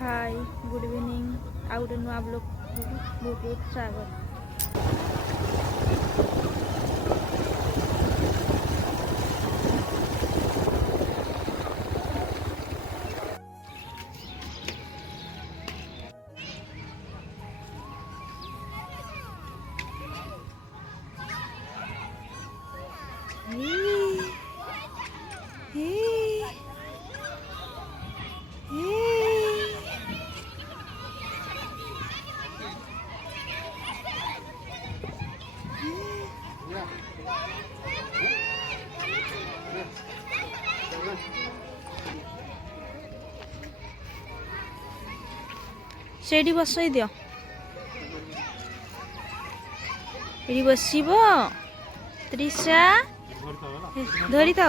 Hi good evening आउ गोटे नुआ ब्लॉग बहुत बहुत स्वागत। सेठी बसई दियो एटी बसब त्रिशा धरी था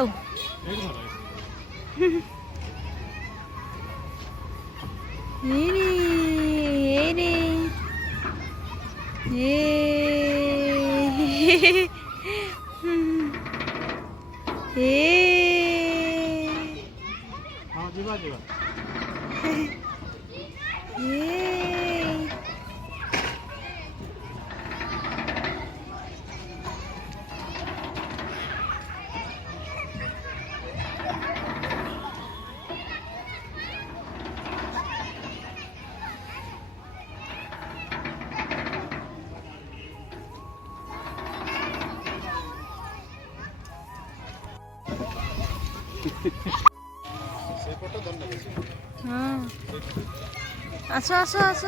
हाँ आस आस आस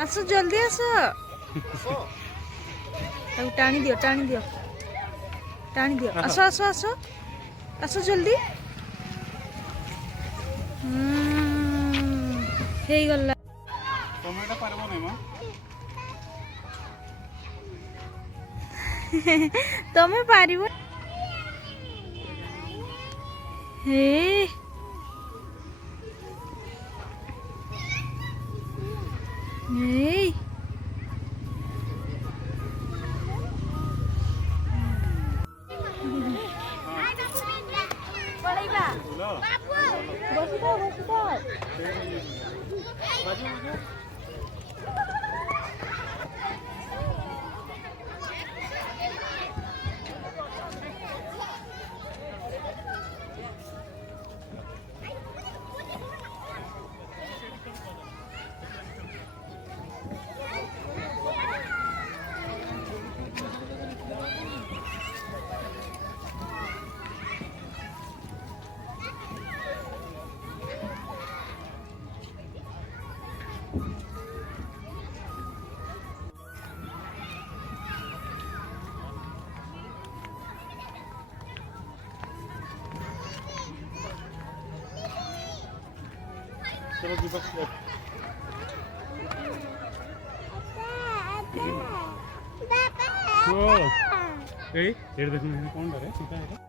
आस जल्दी आस टाणी दियो टाणी दियो टाणी दियो आस आस आस आस जल्दी हे गला तमे पारिबो हे हे पड़ेगा बाबू बस चलो दीपक ए देखो कौन डरे सीता है